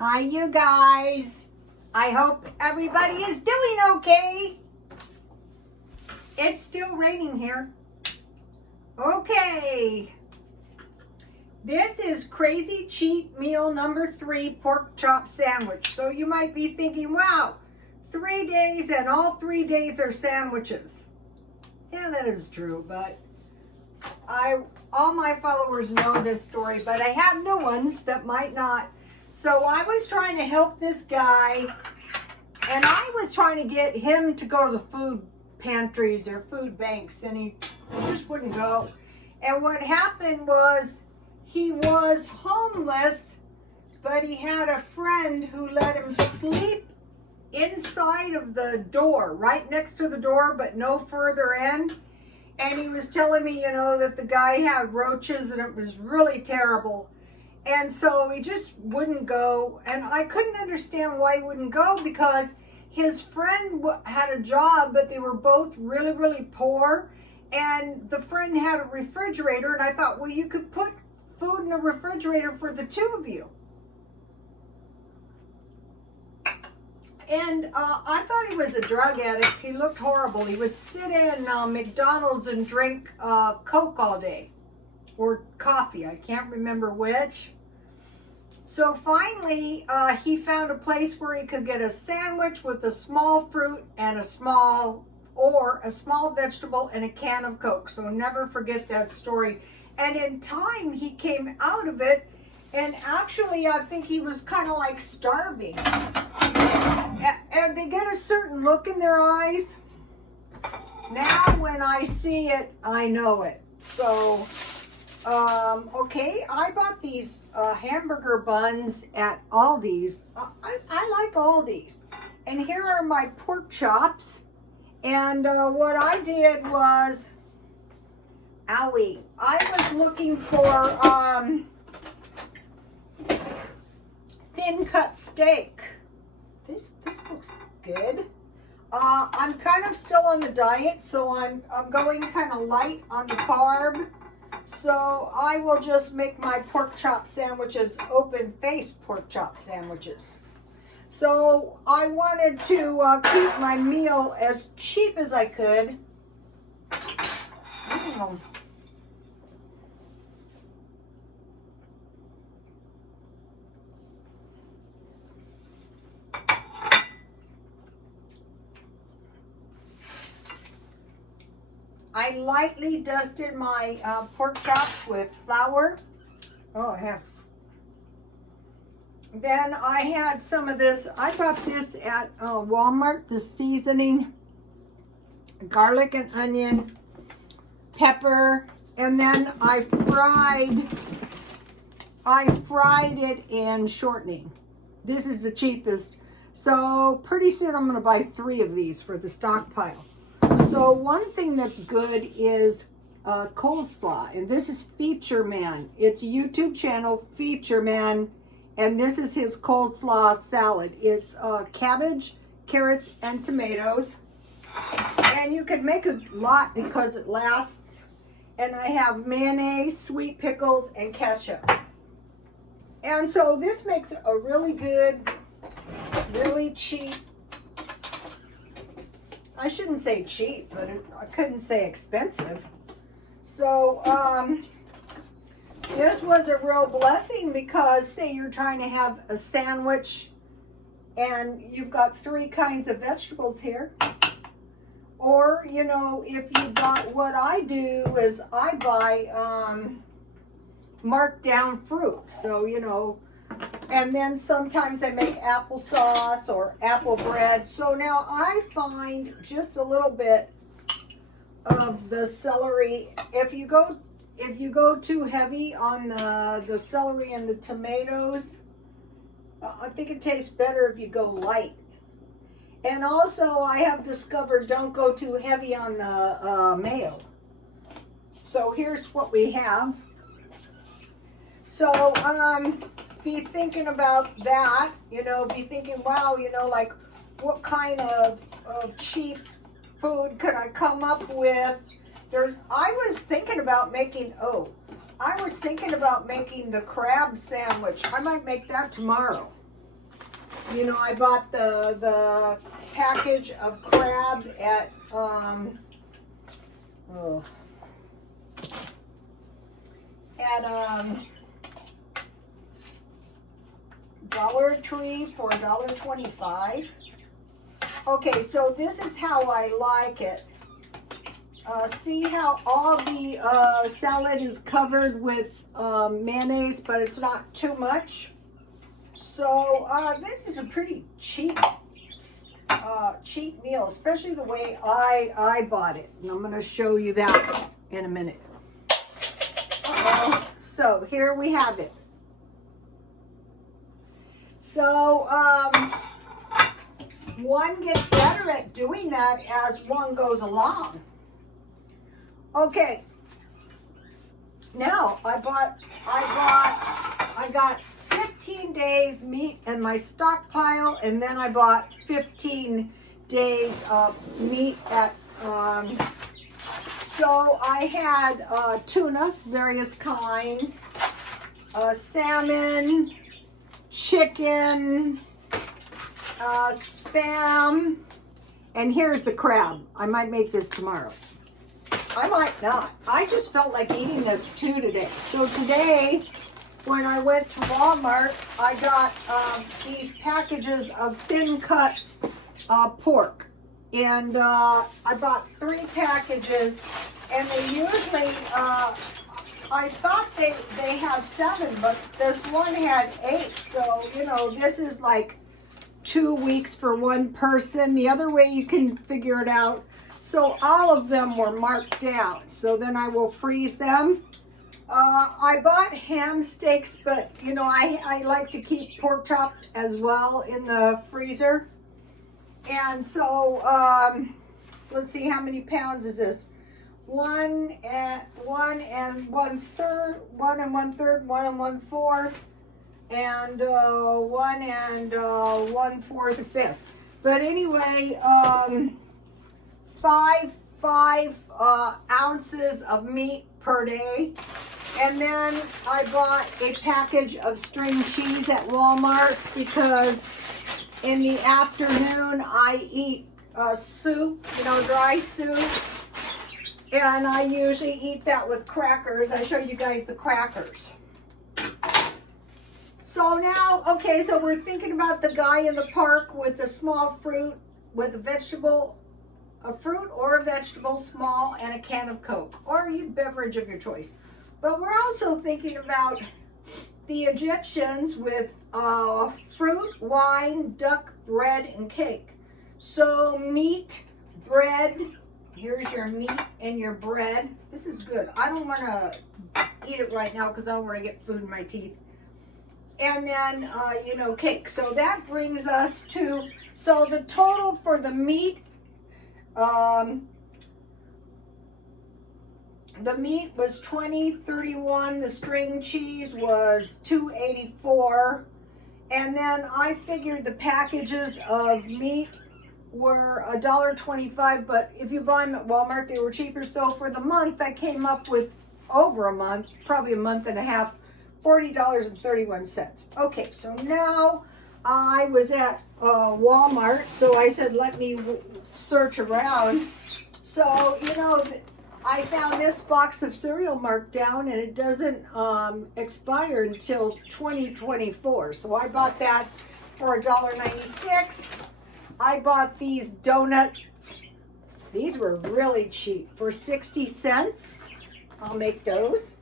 Hi, you guys. I hope everybody is doing okay. It's still raining here. Okay. This is Crazy Cheat Meal number 3 pork chop sandwich. So you might be thinking, wow, 3 days and all 3 days are sandwiches. Yeah, that is true, but all my followers know this story, but I have new ones that might not. So I was trying to help this guy, and I was trying to get him to go to the food pantries or food banks, and he just wouldn't go. And what happened was he was homeless, but he had a friend who let him sleep inside of the door, right next to the door, but no further in. And he was telling me, that the guy had roaches and it was really terrible. And so he just wouldn't go. And I couldn't understand why he wouldn't go, because his friend had a job, but they were both really, really poor. And the friend had a refrigerator. And I thought, well, you could put food in the refrigerator for the two of you. And I thought he was a drug addict. He looked horrible. He would sit in McDonald's and drink Coke all day. Or coffee. I can't remember which. So finally, he found a place where he could get a sandwich with a small fruit and a small vegetable and a can of Coke. So never forget that story. And in time, he came out of it. And actually, I think he was kind of like starving. And they get a certain look in their eyes. Now, when I see it, I know it. So, okay, I bought these hamburger buns at Aldi's. I like Aldi's. And here are my pork chops. And what I did was, owie, I was looking for thin cut steak. This looks good. I'm kind of still on the diet, so I'm going kind of light on the carb. So I will just make my pork chop sandwiches open-faced pork chop sandwiches. So I wanted to keep my meal as cheap as I could. I lightly dusted my pork chops with flour. Oh, I have. Then I had some of this. I got this at Walmart, the seasoning, garlic and onion, pepper, and then I fried it in shortening. This is the cheapest. So pretty soon I'm going to buy 3 of these for the stockpile. So one thing that's good is coleslaw, and this is Feature Man. It's a YouTube channel, Feature Man, and this is his coleslaw salad. It's cabbage, carrots, and tomatoes, and you can make a lot because it lasts. And I have mayonnaise, sweet pickles, and ketchup. And so this makes a really good, really cheap. I shouldn't say cheap, but I couldn't say expensive. So this was a real blessing, because say you're trying to have a sandwich and you've got 3 kinds of vegetables here. Or, if you bought, what I do is I buy markdown fruit. So, and then sometimes I make applesauce or apple bread. So now I find just a little bit of the celery. If you go too heavy on the celery and the tomatoes, I think it tastes better if you go light. And also I have discovered, don't go too heavy on the mayo. So here's what we have. So be thinking about that, be thinking, wow, like what kind of cheap food could I come up with? I was thinking about making the crab sandwich. I might make that tomorrow. You know, I bought the package of crab at Dollar Tree for $1.25. Okay, so this is how I like it. See how all the salad is covered with mayonnaise, but it's not too much. So this is a pretty cheap meal, especially the way I bought it. And I'm going to show you that in a minute. So here we have it. So one gets better at doing that as one goes along. Okay. Now I got 15 days meat in my stockpile, and then I bought 15 days of meat at so I had tuna, various kinds, salmon, chicken, spam, and here's the crab. I might make this tomorrow. I might not. I just felt like eating this too today. So today, when I went to Walmart, I got these packages of thin cut pork. And I bought 3 packages, and they usually, I thought they had 7, but this one had 8. So, you know, this is like 2 weeks for one person. The other way you can figure it out. So all of them were marked down. So then I will freeze them. I bought ham steaks, but you know, I like to keep pork chops as well in the freezer. And so, let's see, how many pounds is this? 1 and 1/3, 1 and 1/3, 1 and 1/4, and 1 and 1/4 1/5. But anyway, 5 ounces of meat per day. And then I bought a package of string cheese at Walmart because in the afternoon I eat soup, you know, dry soup. And I usually eat that with crackers. I showed you guys the crackers. So now, okay, so we're thinking about the guy in the park with the small fruit, with a vegetable, a fruit or a vegetable, small, and a can of Coke, or your beverage of your choice. But we're also thinking about the Egyptians with fruit, wine, duck, bread, and cake. So meat, bread, here's your meat and your bread. This is good. I don't want to eat it right now because I don't want to get food in my teeth. And then, you know, cake. So that brings us to, so the total for the meat, the meat was $20.31. The string cheese was $2.84. And then I figured the packages of meat were $1.25. But if you buy them at Walmart, they were cheaper. So for the month, I came up with over a month, probably a month and a half, $40.31. Okay, so now I was at Walmart. So I said, let me search around. So, you know, I found this box of cereal marked down, and it doesn't expire until 2024. So I bought that for $1.96. I bought these donuts. These were really cheap for 60 cents. I'll make those.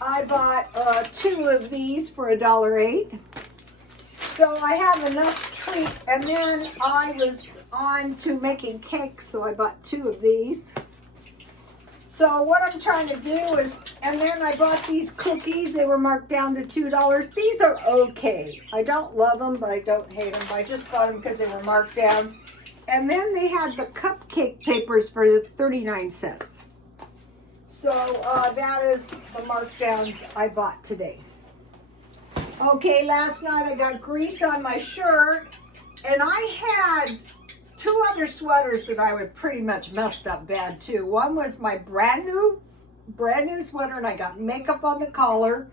I bought 2 of these for $1.08. So I have enough treats, and then I was on to making cakes, so I bought 2 of these. So what I'm trying to do is, and then I bought these cookies. They were marked down to $2. These are okay. I don't love them, but I don't hate them. But I just bought them because they were marked down. And then they had the cupcake papers for 39 cents. So that is the markdowns I bought today. Okay, last night I got grease on my shirt, and I had 2 other sweaters that I would pretty much messed up bad too. One was my brand new sweater, and I got makeup on the collar,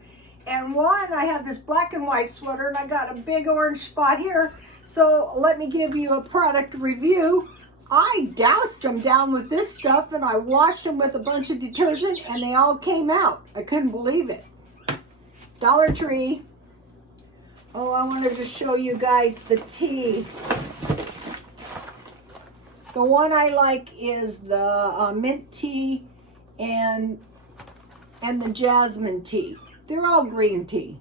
And one, I have this black and white sweater, and I got a big orange spot here. So let me give you a product review. I doused them down with this stuff, and I washed them with a bunch of detergent, and they all came out. I couldn't believe it. Dollar Tree. Oh, I wanted to show you guys the tea. The one I like is the mint tea and the jasmine tea. They're all green tea.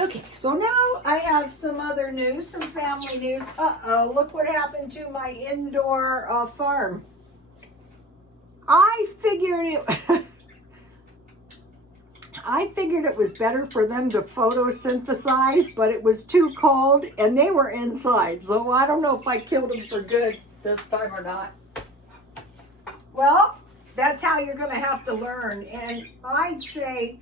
Okay, so now I have some other news, some family news. Uh-oh, look what happened to my indoor farm. I figured it was better for them to photosynthesize, but it was too cold and they were inside. So I don't know if I killed them for good this time or not. Well, that's how you're going to have to learn. And I'd say,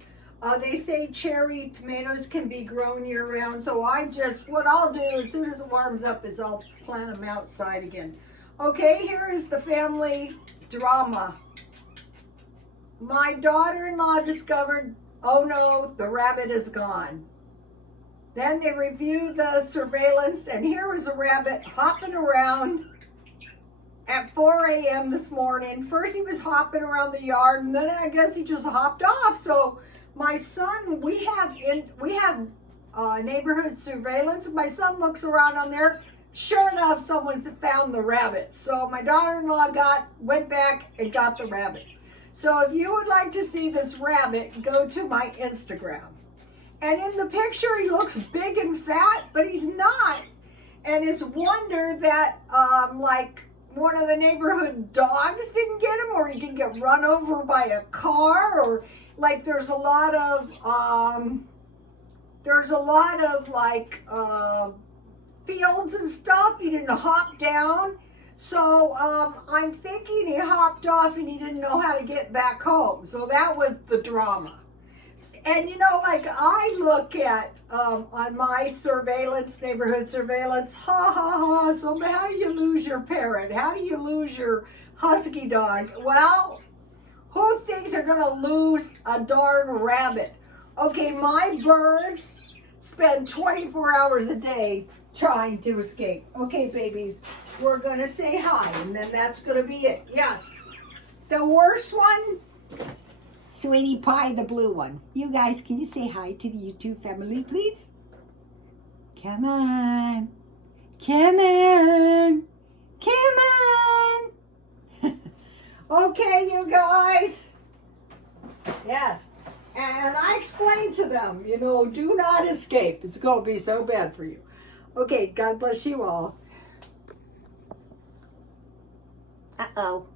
they say cherry tomatoes can be grown year round. So what I'll do as soon as it warms up is I'll plant them outside again. Okay, here is the family drama. My daughter-in-law discovered, oh no, the rabbit is gone. Then they reviewed the surveillance, and here was a rabbit hopping around at 4 a.m. this morning. First he was hopping around the yard, and then I guess he just hopped off. So my son, we have neighborhood surveillance. My son looks around on there. Sure enough, someone found the rabbit. So my daughter-in-law went back and got the rabbit. So if you would like to see this rabbit, go to my Instagram. And in the picture, he looks big and fat, but he's not. And it's a wonder that like one of the neighborhood dogs didn't get him, or he didn't get run over by a car, or like there's a lot of like fields and stuff. He didn't hop down. So I'm thinking he hopped off and he didn't know how to get back home. So that was the drama. And you know, like I look at on my surveillance, neighborhood surveillance, ha ha ha, so how do you lose your parrot? How do you lose your husky dog? Well, who thinks they're gonna lose a darn rabbit? Okay, my birds spend 24 hours a day trying to escape. Okay, babies, we're gonna say hi, and then that's gonna be it. Yes, the worst one, Sweetie Pie, the blue one. You guys, can you say hi to the YouTube family, please? Come on. Come on. Come on. Okay, you guys. Yes. And I explained to them, you know, do not escape. It's going to be so bad for you. Okay, God bless you all. Uh-oh.